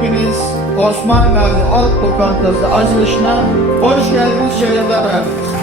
hepiniz Osman Gazi Halk Lokantası açılışına hoş geldiniz şerefler verdiniz.